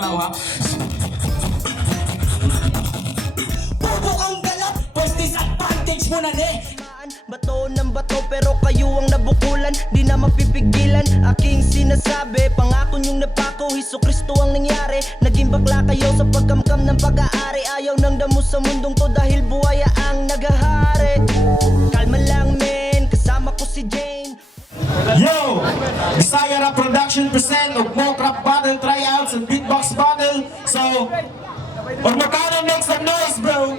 tanaw ha. Bobo kang galap, pues disadvantage mo na Bato ng bato pero kayo ang nabukulan. Di na mapipigilan aking sinasabi. Pangako niyong napako, Jesucristo ang nangyari. Naging bakla kayo sa pagkamkam ng pag-aari. Ayaw ng damo sa mundong to dahil buhaya ang nagahari. Kalma lang men, kasama ko si Jane. Yo! Bisaya Rap Production present of mock rap battle tryouts and beatbox battle. So, pag magkano make some noise bro?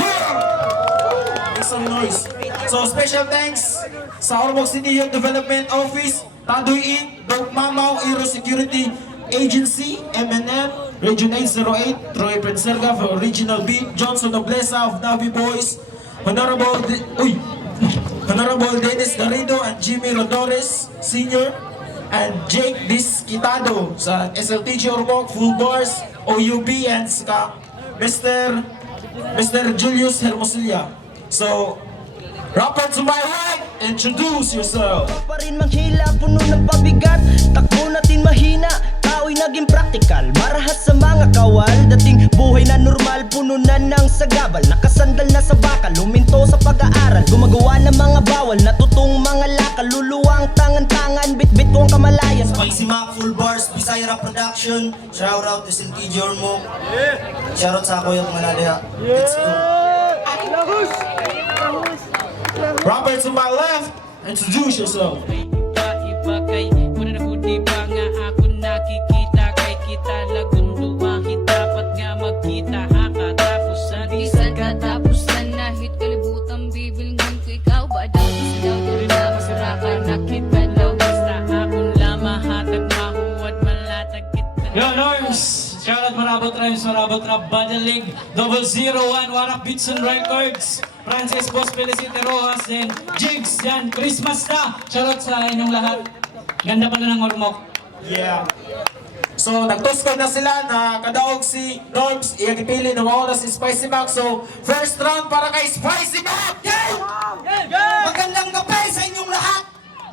Yeah! Make some noise. So special thanks sa Ormoc City Youth Development Office, Tadoy Inc., Dope Mamaw, Aero Security Agency, MNM, Region 808, Troy Prenserga for Original Beat, Johnson Noblesa of Navi Boys, Honorable Dennis Garrido and Jimmy Rodores Sr. and Jake Disquitado sa SLTG Ormoc, Full Bars, OUB and ska Mr. Julius Hermosilla. So, rapper to my right, introduce yourself. Pa rin manghila, puno ng pabigat. Takbo natin mahina, tao'y naging praktikal. Marahas sa mga kawal, dating buhay na normal. Puno na ng sagabal, nakasandal na sa bakal. Luminto sa pag-aaral, gumagawa ng mga bawal. Natutong mga lakal, luluwang tangan-tangan. Bit-bit ko ang kamalayan. Spicy Mac, Full Bars, Bisaya Rap Production. Shout out to SLTG Ormoc. Shout out sa ako yung Manalaya. Let's go. Rapper to my left, introduce yourself. Iba kay muna na budi pa nga ako nakikita kay kita lagundua kita dapat nga magkita hakatapusan Bisan katapusan na hit kalibutan bibilngan ko ikaw ba daw daw na masarakan nakita daw basta akong lama hatag mahuwad malatag kita. Yo, Norms! Shoutout Marabot Rhymes, Marabot Rap Battle League 001, Warap Beats and Records, Francis Boss Felicite Rojas, and Jigs, yan, Christmas na! Shoutout sa inyong lahat. Ganda pala ng Ormoc. Yeah. So, nagtuskod na sila na kadaog si Norms, ipili ng oras si Spicy Mac. So, first round para kay Spicy Mac! Magandang gabi sa inyong lahat.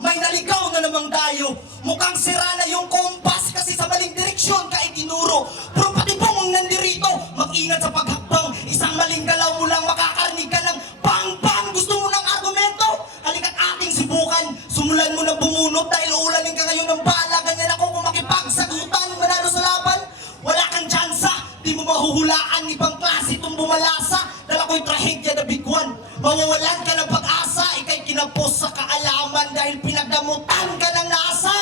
May naligaw na namang dayo. Mukhang sira na yung kompas kasi sa maling direksyon ka itinuro. Pero pati pong nandirito, mag-ingat sa paghakbang. Isang maling galaw mo lang makakarinig ka ng bang-bang. Gusto mo ng argumento? Halika't ating subukan. Sumulan mo na bumunot dahil uulamin ka ngayon ng bala. Ganyan ako kung makipagsagutan manalo sa laban. Wala kang tsansa, di mo mahuhulaan. Ibang klase itong bumalasa. Dala ko'y trahedya na bigwan. Mawawalan ka ng pag-asa. Ika'y kinapos sa kaalaman dahil pinagdamutan ka ng nasa.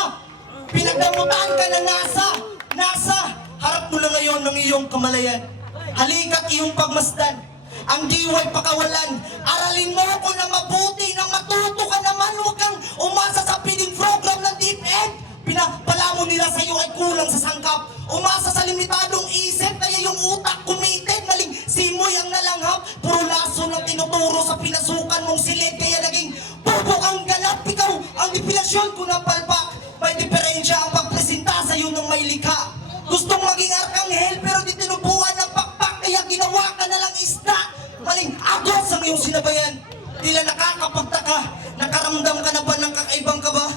Pinagdamutan ka ng nasa. Nasa, harap mo na ngayon ng iyong kamalayan. Halika't iyong pagmasdan. Ang diwa'y pakawalan. Aralin mo ko na mabuti nang matuto ka naman. Huwag kang umasa sa feeding program ng DepEd. Pinapala mo nila sa iyo ay kulang sa sangkap. Umasa sa limitadong isip, kaya yung utak committed. Maling simoy ang nalanghap. Puro laso ng tinuturo sa pinasukan mong silid. Kaya naging bobo kang ganap. Ikaw ang depilasyon ko na palpak. May diferensya ang pagpresenta sa iyo ng may likha. Gustong maging arkanghel pero di tinubuan ng pakpak. Kaya ginawa ka na lang isda. Maling agos ang iyong sinabayan. Tila nakakapagtaka. Nakaramdam ka na ba ng kakaibang kaba?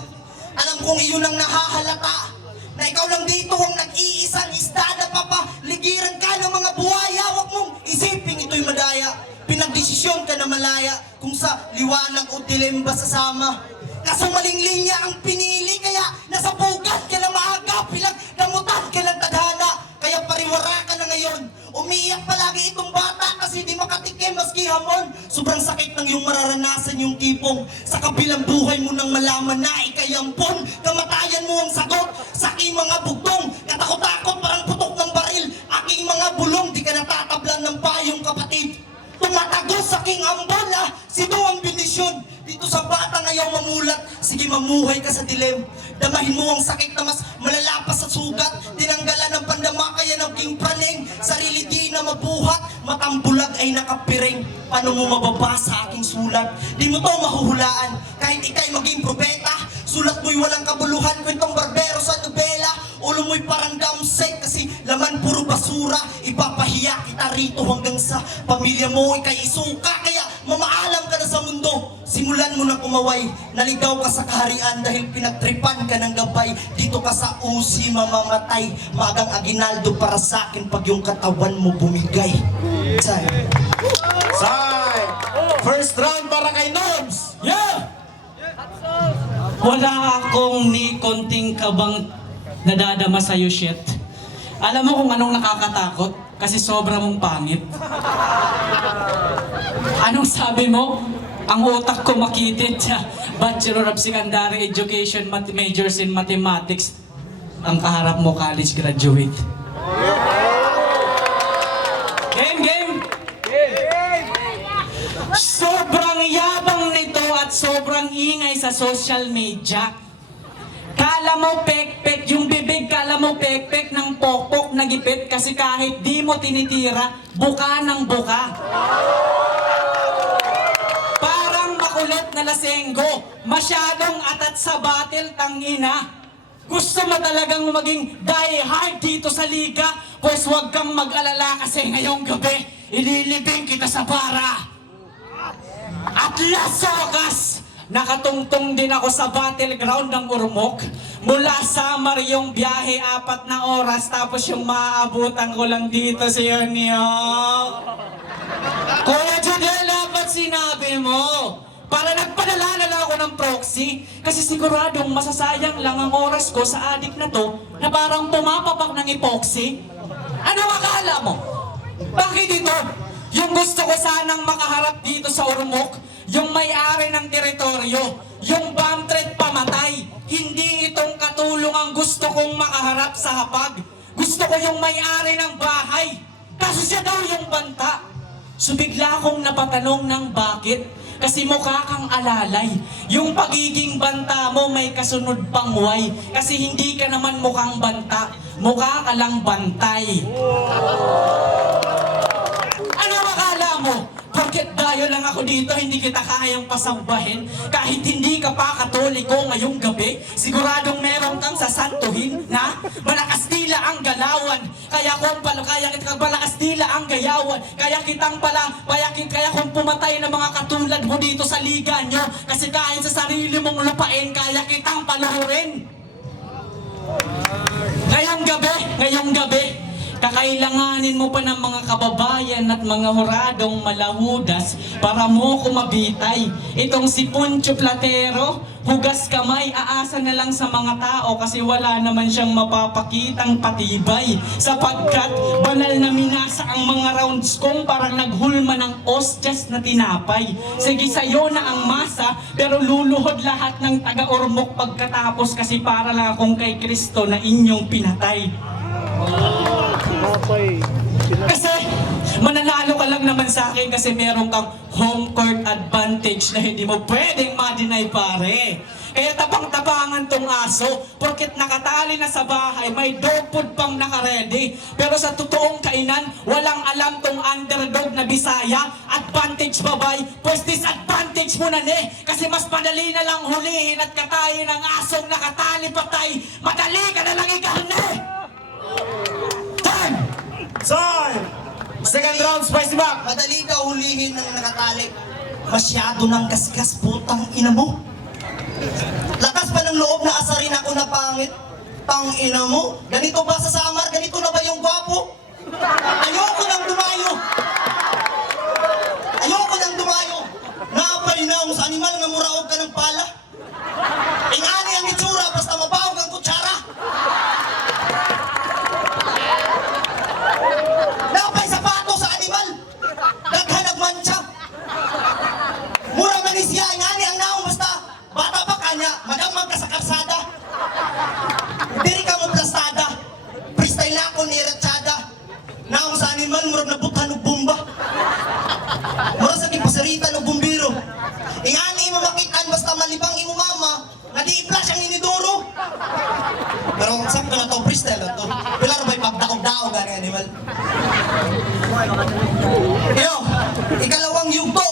Alam kong iyon ang nahahalata na ikaw lang dito ang nag-iisang isda na papaligiran ka ng mga buhaya. Huwag mong isipin ito'y madaya. Pinagdesisyon ka na malaya kung sa liwanag o dilim ba sasama. Kaso maling linya ang pinili kaya nasa bugat ka na maaga. Pinagdamutan ka ng tadhana kaya pariwara ka na ngayon. Umiiyak palagi itong bata kasi di makatikim maski hamon. Sobrang sakit ng iyong mararanasan yung tipong sa kabilang buhay mo nang malaman na ikayampon. Kamatayan mo ang sagot sa aking mga bugtong. Katakot-takot parang putok ng baril. Aking mga bulong di ka natatablan ng payong kapatid. Tumatagos sa aking ambon sino ang bendisyon dito sa batang ayaw mamulat. Sige mamuhay ka sa dilim. Damahin mo ang sakit na mas malala pa sa sugat. Tinanggalan ng pandama kaya ng king praning. Sarili di na mabuhat, matambulag ay nakapiring. Paano mo mababasa aking sulat? Di mo to mahuhulaan kahit ikay maging propeta. Sulat mo'y walang kabuluhan, kwentong barbero sa nobela. Ulo mo'y parang damsek kasi laman puro basura. Ipapahiya kita rito hanggang sa pamilya mo ikay isuka. Kaya mamaalam ka na sa mundo. Simulan mo na kumaway. Naligaw ka sa kaharian dahil pinagtripan ka ng gabay. Dito ka sa usi, mamamatay. Magang aginaldo para sa akin pag yung katawan mo bumigay. Say. Say! First round para kay Nobs! Yeah! Wala akong ni konting kabang nadadama sa'yo, shit. Alam mo kung anong nakakatakot? Kasi sobra mong pangit. Anong sabi mo? Ang utak ko makitid sa Bachelor of Secondary Education majors in Mathematics. Ang kaharap mo college graduate. Game! Sobrang yabang nito at sobrang ingay sa social media. Kala mo pek-pek yung bibig, kala mo pek-pek ng pokpok na gipit kasi kahit di mo tinitira, buka ng buka. Parang makulit na lasenggo, masyadong atat sa battle, tangina. Gusto mo talagang maging die hard dito sa liga? Pues huwag kang mag-alala kasi ngayong gabi, ililibing kita sa bara. At Las Ocas, nakatungtong din ako sa battleground ng Urmok. Mula Samar yung biyahe, 4 na oras, tapos yung maaabutan ko lang dito sa Yornio. Kuya Judel, dapat sinabi mo. Para nagpadala na lang ako ng proxy, kasi siguradong masasayang lang ang oras ko sa adik na to na parang pumapapak ng epoxy. Ano akala mo? Bakit ito? Yung gusto ko sanang makaharap dito sa Urmok, yung may-ari ng teritoryo, yung bomb threat pamatay. Hindi itong katulong ang gusto kong makaharap sa hapag. Gusto ko yung may-ari ng bahay. Kaso siya daw yung banta. So bigla akong napatanong ng bakit. Kasi mukha kang alalay. Yung pagiging banta mo may kasunod pang why. Kasi hindi ka naman mukhang banta. Mukha ka lang bantay. Ano akala mo? Porket dayo lang ako dito, hindi kita kayang pasambahin. Kahit hindi ka pa katoliko ngayong gabi, siguradong meron kang sasantuhin na malakas tila ang galawan. Kaya kitang malakas tila ang gayawan. Kaya kung pumatay ng mga katulad mo dito sa liga nyo. Kasi kahit sa sarili mong lupain, kaya kitang paluhurin. Ngayong gabi, kakailanganin mo pa ng mga kababayan at mga huradong malahudas para mo kumabitay. Itong si Poncho Platero, hugas kamay, aasa na lang sa mga tao kasi wala naman siyang mapapakitang patibay. Sapagkat banal na minasa ang mga rounds kong parang naghulma ng ostyas na tinapay. Sige, sa'yo na ang masa, pero luluhod lahat ng taga-Urmok pagkatapos kasi para lang akong kay Kristo na inyong pinatay. Kasi mananalo ka lang naman sa akin kasi meron kang home court advantage na hindi mo pwedeng ma-deny, pare. Kaya tapang-tapangan tong aso, porket nakatali na sa bahay, may dog food pang nakaredy. Pero sa totoong kainan, walang alam tong underdog na Bisaya. Advantage babay, pues disadvantage mo na ne. Kasi mas madali na lang hulihin at katayin ang asong nakatali patay. Madali ka na lang ikarne! Time! Say! Second round, spicy back! Madali ka hulihin ng nakatali. Masyado ng gasgas, putang ina mo. Lakas pa ng loob na asarin ako na pangit. Tang ina mo. Ganito ba sa Samar? Ganito na ba yung gwapo? Ayoko nang dumayo. Naapay na sa animal nga muraog ka ng pala. Ingani ang itsura basta mabawag ang kutsara. Napay sapato sa animal. Daghan nagmantsa. Mura man siya, ingani ang naong basta bata pa kanya, magamang ka sa karsada. Diri ka mo plastada. Freestyle na ako ni Ratchada. Naong sa animal, murag na buthan ng bomba. Mura sa kipasarita ng bumbiro. Ingani mo makitaan basta malibang imo mama, nga di i-flash ang inidoro. Pero saan ka na to, freestyle na to. Pila na ba'y pagdaog-daog ang animal? Yo, ikalawang yugto.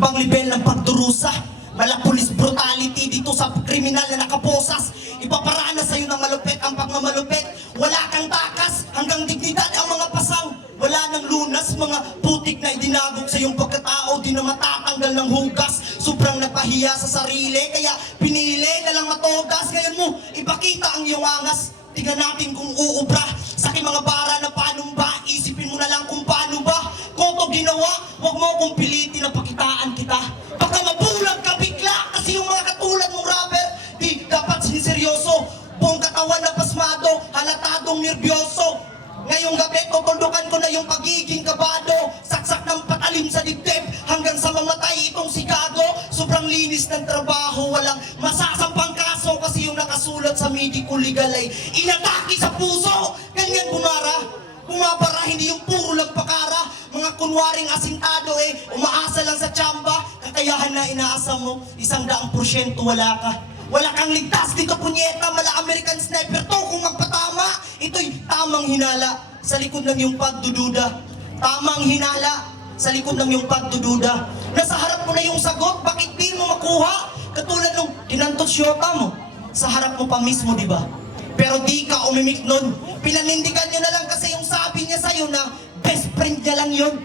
Ibang level ng pagdurusa. Malapulis brutality dito sa kriminal na nakaposas. Ipaparaan na sa'yo ng malupit ang pagmamalupit. Wala kang takas, hanggang dignidad ang mga pasang. Wala nang lunas, mga putik na idinagog sa iyong pagkatao. Di na matatanggal ng hugas. Sobrang napahiya sa sarili, kaya pinili na lang matogas. Ngayon mo, ipakita makita ang iyong angas, tingnan natin kung uubra. Sa aking mga bara na paano ba, isipin mo na lang kung paano ba. Kung ito ginawa, huwag mo akong pilitin na pakitaan kita. Baka mabulag ka bigla, kasi yung mga katulad mong rapper, di dapat siniseryoso. Buong katawan na pasmado, halatadong nerbyoso. Ngayong gabi, tutundukan ko na yung pagiging kabado. Saksak ng patalim sa dibdib, hanggang sa mamatay itong sigado. Sobrang linis ng trabaho, walang masasampang kaso, kasi yung nakasulat sa medical legal ay inatake sa puso. Ganyan bumabara, hindi yung puro lang pakara. Mga kunwaring asintado umaasa lang sa tsamba. Kakayahan na inaasa mo, 100% wala ka. Wala kang ligtas dito, punyeta, mala American sniper to kung magpatama. Ito'y tamang hinala sa likod ng iyong pagdududa. Tamang hinala sa likod ng iyong pagdududa. Nasa harap mo na yung sagot, bakit di mo makuha? Katulad nung kinantot syota mo, sa harap mo pa mismo, di ba? Pero di ka umimik nun. Pinanindigan niyo na lang kasi yung sabi niya sa'yo na best friend niya lang yun.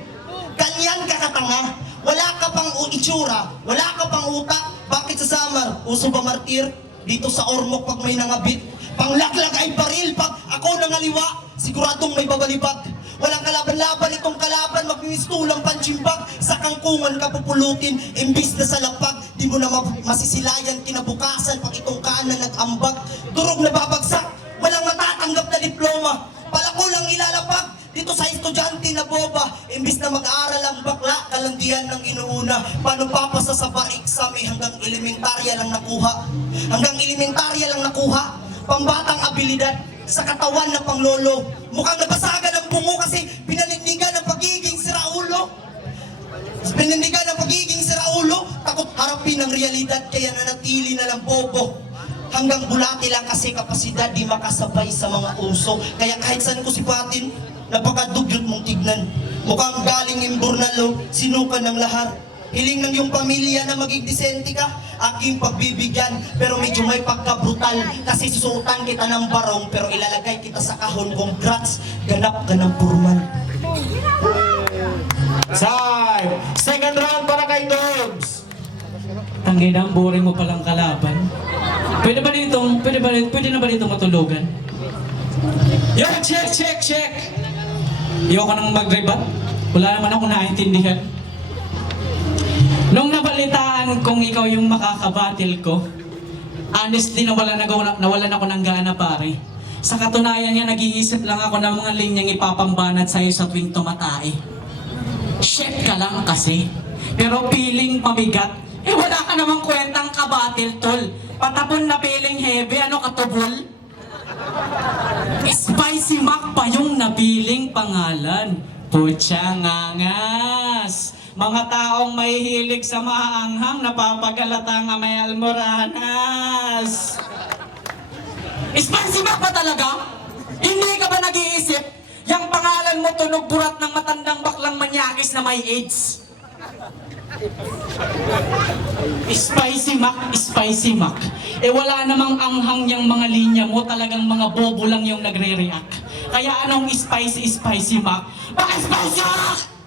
Ganyan ka katanga. Wala ka pang itsura, wala ka pang utak. Bakit sa Samar? Uso ba martir? Dito sa Ormoc pag may nangabit, panglaglag ay baril. Pag ako nangaliwa, siguradong may babalibag. Walang kalaban-laban itong kalaban, magmistulang panjimbag. Sa kangkungan ka pupulutin, imbis na sa lapag. Di mo na masisilayan kinabukasan pag itong kanan nag-ambag. Durog na babagsak, walang matatanggap na diploma. Palako lang ilalapag dito sa estudyante na boba. Imbis na mag-aaral ang bakla, kalandian ng inuuna. Paano papasa sa bar exam hanggang elementarya lang nakuha. Hanggang elementarya lang nakuha. Pambatang abilidad sa katawan ng panglolo. Mukhang nabasagan ang bungo kasi pinanindigan ng pagiging siraulo. Pinanindigan ng pagiging siraulo. Takot harapin ang realidad kaya nanatili na lang bobo. Hanggang bulati lang kasi kapasidad di makasabay sa mga uso. Kaya kahit saan ko sipatin, napakadugyot mong tignan. Mukhang galing imburnalo, sinukan ng lahar. Hiling ng iyong pamilya na maging disente ka, aking pagbibigyan. Pero medyo may pagka-brutal, kasi susuotan kita ng barong, pero ilalagay kita sa kahon. Congrats, ganap ka ng purman. Second round para kay Dogs. Tanggay na, ang boring mo palang kalaban. Pwede na ba dito matulugan? Yo, check! Ayoko nang mag-rebat. Wala naman ako naintindihan. Nung nabalitaan kong ikaw yung makakabatil ko, honestly, nawalan ako ng gana, pare. Sa katunayan niya, nag-iisip lang ako ng mga linyang ipapambanat sa'yo sa tuwing tumatae. Shit ka lang kasi. Pero feeling mabigat. Wala ka namang kwentang kabatil, tol. Patapon na feeling heavy, ano katubol? Spicy Mac pa yung nabiling pangalan. Putya ngangas. Mga taong mahihilig sa maanghang, napapagalata nga may almoranas. Spicy Mac pa talaga? Hindi ka ba nag-iisip? Yang pangalan mo tunog burat ng matandang baklang manyakis na may AIDS. Spicy Mac. Wala namang anghang yung mga linya mo, talagang mga bobo lang yung nagre-react. Kaya anong spicy Mac? Bakit spicy Mac?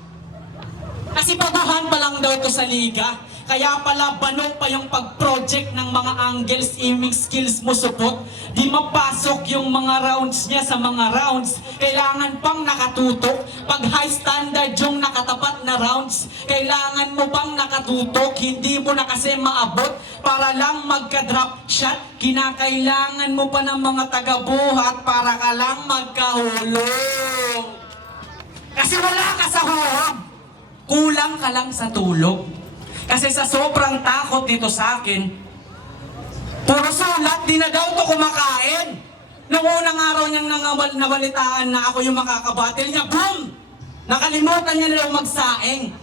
Kasi baguhan pa lang daw ito sa liga. Kaya pala banong pa yung pag-project ng mga angles, image skills mo support. Di mapasok yung mga rounds niya sa mga rounds. Kailangan pang nakatutok. Pag high standard yung nakatapat na rounds, kailangan mo pang nakatutok. Hindi mo na kasi maabot para lang magka-drop shot. Kinakailangan mo pa ng mga taga-buhat para ka lang magkahulog. Kasi wala ka sa huwag. Kulang ka lang sa tulog. Kasi sa sobrang takot dito sa akin, puro sulat, di na daw to kumakain. Nung unang araw niyang nabalitaan na ako yung makakabatil niya, boom! Nakalimutan niya na daw magsaing.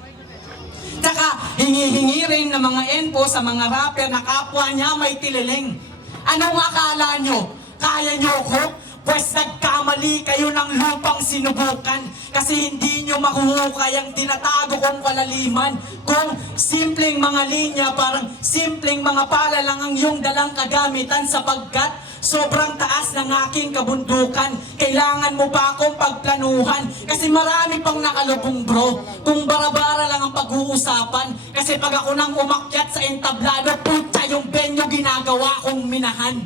Tsaka hingi-hingi rin ng mga info sa mga rapper na kapwa niya may tililing. Anong akala nyo? Kaya nyo ko? Pwes nagkamali kayo ng lupang sinubukan kasi hindi nyo makuhukay ang tinatago kong kalaliman. Kung simpleng mga linya, parang simpleng mga pala lang ang iyong dalang kagamitan sapagkat sobrang taas ng aking kabundukan. Kailangan mo pa akong pagplanuhan kasi marami pang nakalubong bro. Kung bara-bara lang ang pag-uusapan kasi pag ako nang umakyat sa entablado, putya yung benyo ginagawa kong minahan.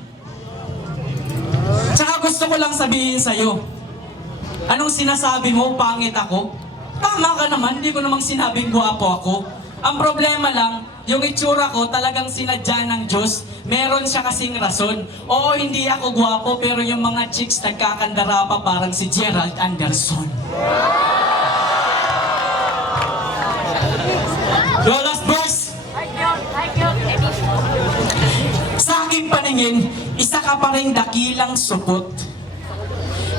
Tsaka gusto ko lang sabihin sa'yo, anong sinasabi mo, pangit ako? Tama ka naman, hindi ko namang sinabing gwapo ako. Ang problema lang, yung itsura ko talagang sinadya ng Diyos. Meron siya kasing rason. Oo, hindi ako gwapo, pero yung mga chicks nagkakandara pa parang si Gerald Anderson. Your last verse. Sa aking paningin, isa ka pa rin dakilang supot.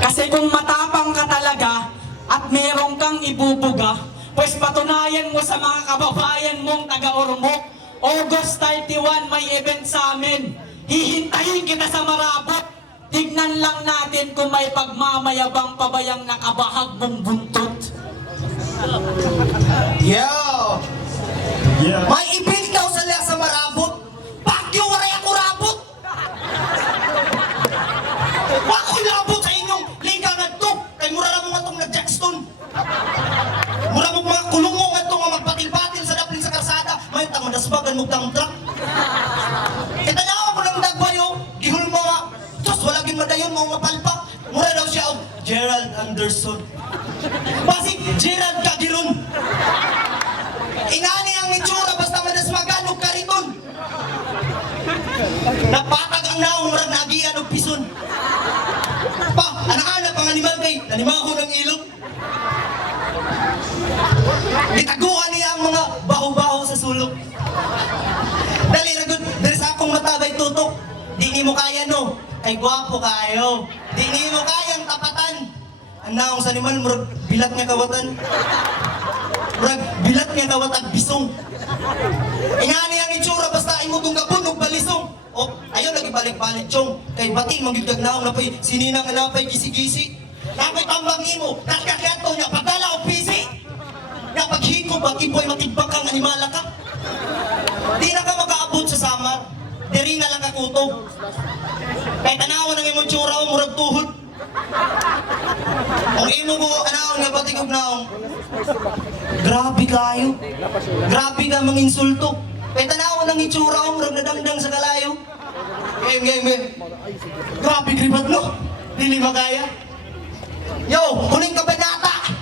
Kasi kung matapang ka talaga at meron kang ibubuga, pues patunayan mo sa mga kababayan mong taga-Ormoc, August 31 may event sa amin. Hihintayin kita sa Marabot. Tignan lang natin kung may pagmamayabang pa ba yung nakabahag mong buntot. Yo! Yeah. May event daw sa Marabot. Pagyo, waray ako rabot! Wako'y labot sa inyong liga nga to. Kay mura na mo nga itong nag-Jackson. Mura mo mga kulungo nga ito nga magpatil-patil sa daplin sa karsada. May tamadasbagan mo tang truck. Itanawa ko ng dagbayo. Gihul mo nga. Diyos, wala madayon mo mapalpak. Mura daw siya og Gerald Anderson. Basi, Gerald Kagiron. Inani ang itsura basta madasmagan o kariton. Napatag ang naong murag nagian o pison. Pa, anak-anak pang animal kay nanimaho ng ilog. Itaguan niya ang mga baho-baho sa sulok. Dali ragod, dari sa akong matabay tutok. Di ni mo kaya no, kay gwapo kayo. Di ni mo kayang tapatan. Ang naong sa animal murag bilat nga kawatan. Murag bilat nga kawatag bisong. Ingani ang itsura basta imutong kapunog balisong. O, ayaw lagi balik-balik chong. Kay bati magigdag naong napay sininang napay gisi-gisi. Napay tambang imo, kakakato niya pagdala o pisi. Nga paghiko ba iboy matigbak kang animala ka. Di na ka makaabot sa samar. Diri na lang kakutob. Kay tanawan ang imong tsura o murag tuhod. Ang imo ko anaon nga batigog naong. Grabe kayo. Grabe ka mga insulto. Kaya tanawan ng itsura o murag nadangdang sa kalayo. Game. Grabe kribat no. Dili makaya. Yo, huling kabanata.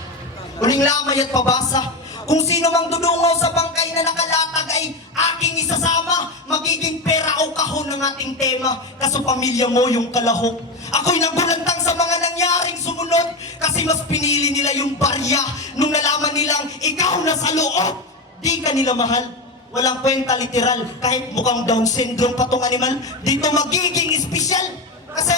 Huling lamay at pabasa. Kung sino mang dudungaw sa bangkay na nakalatag ay aking isasama. Magiging pera o kahon ng ating tema. Kaso pamilya mo yung kalahok. Ako'y nagulantang sa mga nangyaring sumunod. Kasi mas pinili nila yung barya. Nung nalaman nilang ikaw na sa loob. Di ka nila mahal. Walang kwenta literal. Kahit mukhang Down syndrome pa tong animal. Dito magiging espesyal. Kasi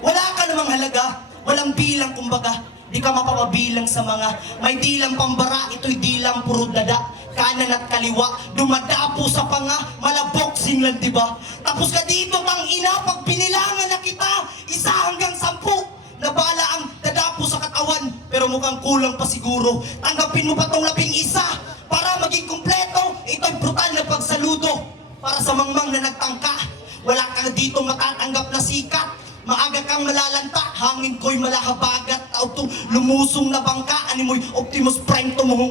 wala ka namang halaga. Walang bilang kumbaga. Di ka mapapabilang sa mga may dilang pambara, ito'y dilang puro dada. Kanan at kaliwa, dumadapo sa panga, malaboxing lang diba? Tapos ka dito tang ina, pag pinilangan na kita, 1 hanggang 10. Nabala ang dadapo sa katawan, pero mukhang kulang pa siguro. Tanggapin mo pa tong 11 para maging kumpleto. Ito'y brutal na pagsaludo. Para sa mangmang na nagtangka, wala ka dito matatanggap na sikat. Maaga kang malalanta, hangin ko'y malahabagat. Tao lumusong na bangka. Animoy Optimus Prime to mo.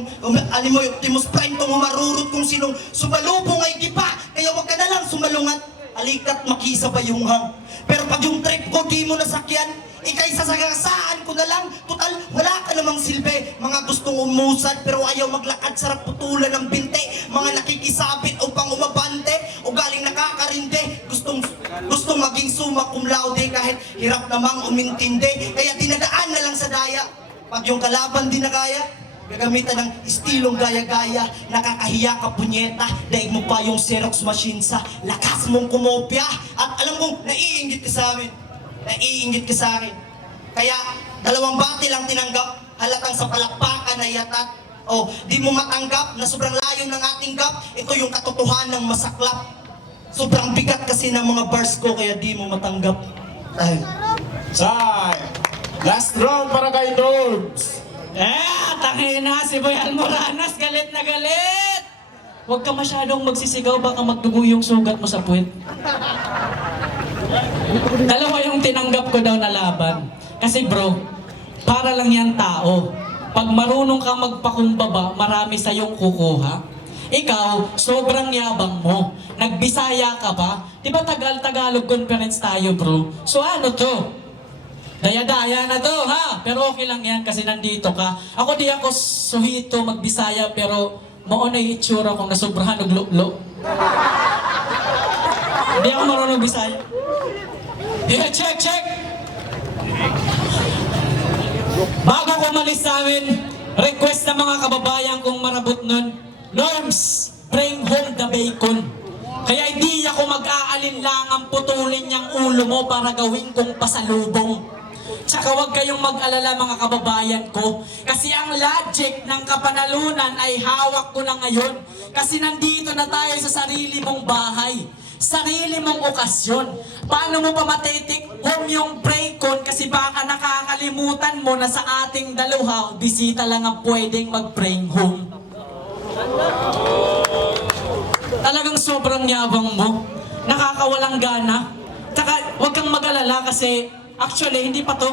Animoy Optimus Prime to mo marurot kung sinong sumalubong ay gipa. Kaya wag ka na lang sumalungat. Alikat makisa ba yung hang. Pero pag yung trip ko di mo nasakyan, ikay sasagasaan ko na lang. Total, wala ka namang silbi. Mga gustong umusad pero ayaw maglakad. Sarap putulan ng binte. Mga nakikisabit o pang umabante. O galing nakakarinde. Gustong maging summa cum laude. Kahit hirap namang umintindi. Kaya dinadaan na lang sa daya. Pag yung kalaban di na kaya, gagamitan ng estilong gaya-gaya. Nakakahiya ka punyeta. Daig mo pa yung Xerox machine sa lakas mong kumopya. At alam kong naiinggit ka sa amin. Naiinggit ka sa akin. Kaya 2 bati lang tinanggap. Halatang sa palakpakan na yatat. O di mo matanggap na sobrang layo ng ating gap. Ito yung katotohanan ng masaklap. Sobrang bigat kasi ng mga bars ko kaya di mo matanggap. Ay. Time. Last round para kay Dorbs. Tangina, si Boy Almoranas, galit na galit! Huwag ka masyadong magsisigaw, baka magdugo yung sugat mo sa puwet. Dalawa yung tinanggap ko daw na laban. Kasi bro, para lang yan tao. Pag marunong ka magpakumbaba, marami sa'yong kukuha. Ikaw, sobrang yabang mo. Nagbisaya ka ba? Di ba Tagalog conference tayo bro? So ano to? Daya-daya na to, ha? Pero okay lang yan kasi nandito ka. Ako di ako suhito magbisaya pero mauna yung itsura kong nasubrahan og luklo. Hindi ako marunong bisaya. Yeah, check! Bago ko malis sa amin, request ng mga kababayan kong marabot nun, Norms, bring home the bacon. Kaya hindi ako mag-aalinlangang putulin niyang ulo mo para gawin kong pasalubong. Tsaka huwag kayong mag-alala mga kababayan ko, kasi ang logic ng kapanalunan ay hawak ko na ngayon. Kasi nandito na tayo sa sarili mong bahay, sarili mong okasyon. Paano mo pa matitik home yung bacon kasi baka nakakalimutan mo na sa ating dalawa, bisita lang ang pwedeng mag-bring home. Talagang sobrang yabang mo, nakakawalang gana. Tsaka huwag kang mag-alala kasi actually hindi pa to.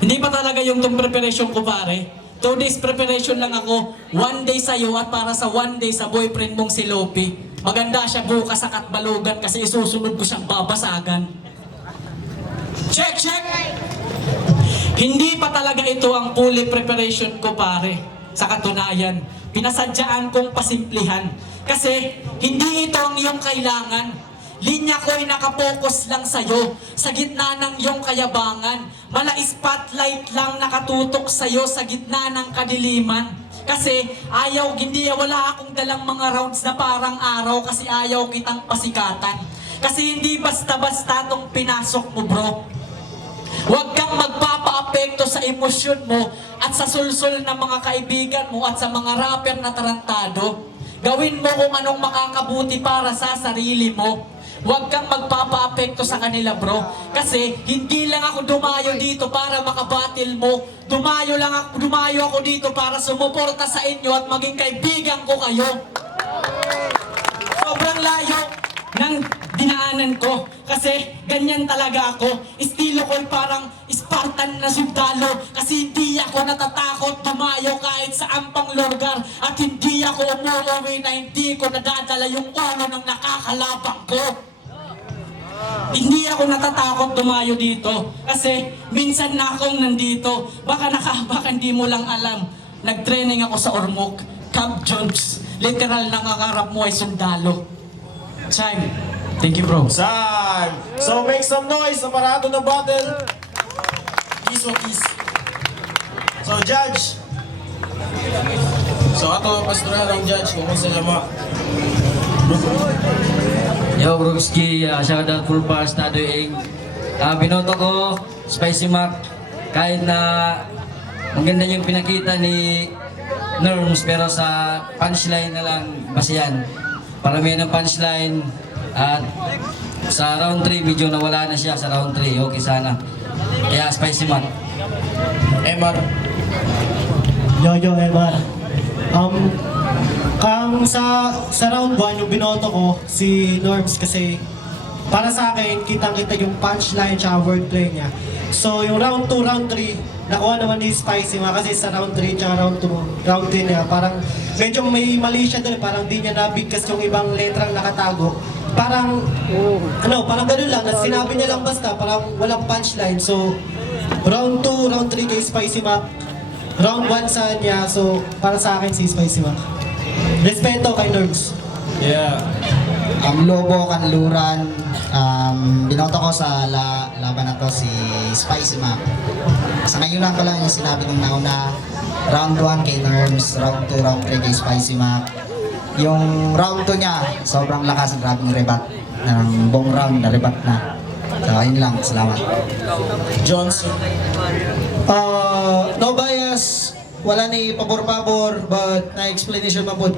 Hindi pa talaga yung tong preparation ko pare. 2 days preparation lang ako, 1 day sa'yo at para sa 1 day sa boyfriend mong si Lopi. Maganda siya bukas sa Katbalogan kasi isusunod ko siyang babasagan. Check! Hindi pa talaga ito ang fully preparation ko pare. Sa katunayan, pinasadyaan kong pasimplihan. Kasi hindi ito ang iyong kailangan. Linya ko ay nakapokus lang sa'yo, sa gitna ng iyong kayabangan. Mala spotlight lang nakatutok sa'yo sa gitna ng kadiliman. Kasi wala akong dalang mga rounds na parang araw kasi ayaw kitang pasikatan. Kasi hindi basta-basta tong pinasok mo bro. Huwag kang magpapa-apekto sa emosyon mo at sa sulsul ng mga kaibigan mo at sa mga rapper na tarantado. Gawin mo kung anong makakabuti para sa sarili mo. Huwag kang magpapa-apekto sa kanila bro. Kasi hindi lang ako dumayo dito para makabatil mo. Dumayo ako dito para sumuporta sa inyo at maging kaibigan ko kayo. Sobrang layo ng dinaanan ko. Kasi ganyan talaga ako. Estilo ko parang Spartan na sundalo. Kasi hindi ako natatakot dumayo kahit sa ampang lugar. At hindi ako umuwi na hindi ko nadadala yung ulo ng nakakalabang ko. Hindi ako natatakot dumayo dito. Kasi minsan na akong nandito. Baka hindi mo lang alam. Nag-training ako sa Ormoc, Camp Jones. Literal nakakarap mo ay sundalo. Chime. Thank you bro. Time! So make some noise sa parado na battle. Kiss o kiss. So judge. So ato pastoral ang judge kung sa lama. Yo broski, shout out full pass na doing. Binoto ko, Spicy Mac. Kahit na maganda yung pinakita ni Norms pero sa punchline na lang basihan. Paramihan ng punchline at sa round 3 medyo nawala na siya sa round 3. Okay sana. Kaya Spicy Mac. Emar. Yo, Emar. Kang sa round 1, yung binoto ko, si Norms kasi para sa akin, kitang-kita yung punchline tsaka wordplay niya. So yung round 2, round 3, nakuha naman ni Spicy Mac kasi sa round 3 tsaka round 2, round 3 niya, parang medyo may mali siya doon, parang di niya nabigkas yung ibang letrang nakatago. Parang, parang ganun lang, at sinabi niya lang basta, parang walang punchline. So round 2, round 3 kay Spicy Mac, round 1 sa niya, so para sa akin si Spicy Mac. Respeto kay Norms. Yeah. Lobo Kanluran, binoto ko sa laban na to si Spicy Mac. Sa ngayon lang ko lang yung sinabi nung nauna, round 1 kay Norms, round 2, round 3 kay Spicy Mac. Yung round 2 niya, sobrang lakas, grabing rebat. Buong round na rebat na. So ayun lang, salamat. Johnson. No bias, wala ni pabor-pabor, but na explanation pa po.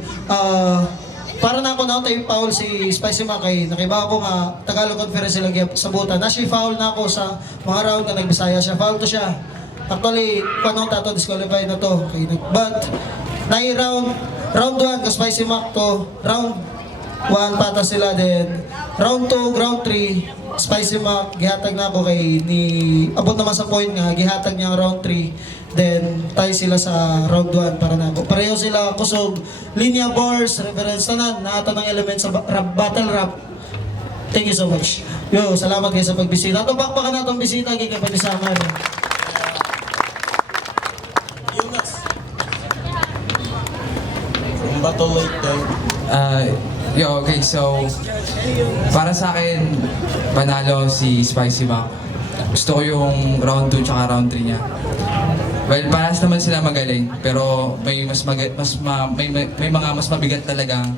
Para na ako tayo foul si Spicy Mac kay nakiba ko nga Tagalog Conference sila sa buta. Nasi foul na ako sa mga round na nagbisaya siya. Foul to siya. Actually, kung tato disqualified na to. But, round 1 ka Spicy Mac to, round 1 pata sila din. Round 2, round 3, Spicy Mac, gihatag na ako kay abot naman sa point nga, gihatag niya round 3. Then, tayo sila sa round 1 para na ako. Pareho sila kusog, linya bars, reference na naata ng element sa battle rap. Thank you so much. Yo, salamat kayo sa pagbisita. Ito, bakbakan na itong bisita, kaya pa nisama niya. From Battle Lake daw. Okay, so para sa akin, panalo si Spicy Mac. Gusto ko yung round 2 tsaka round 3 niya. Well, parehas naman sila magaling, pero may may mga mas mabigat talagang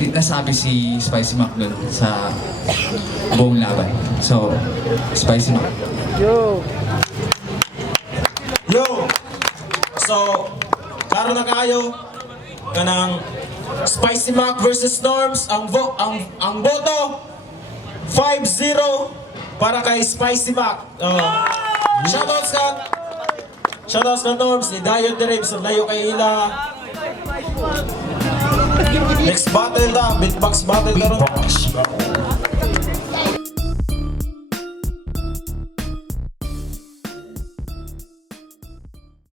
nasabi si Spicy Mac doon sa buong laban. So, Spicy Mac. Yo! So, karon na kayo kanang Spicy Mac versus Norms. Ang boto 5-0 para kay Spicy Mac. Shoutouts ka Norms, ni Dayo Dirib sa layo kay ila. Next battle na, beatbox battle na ron.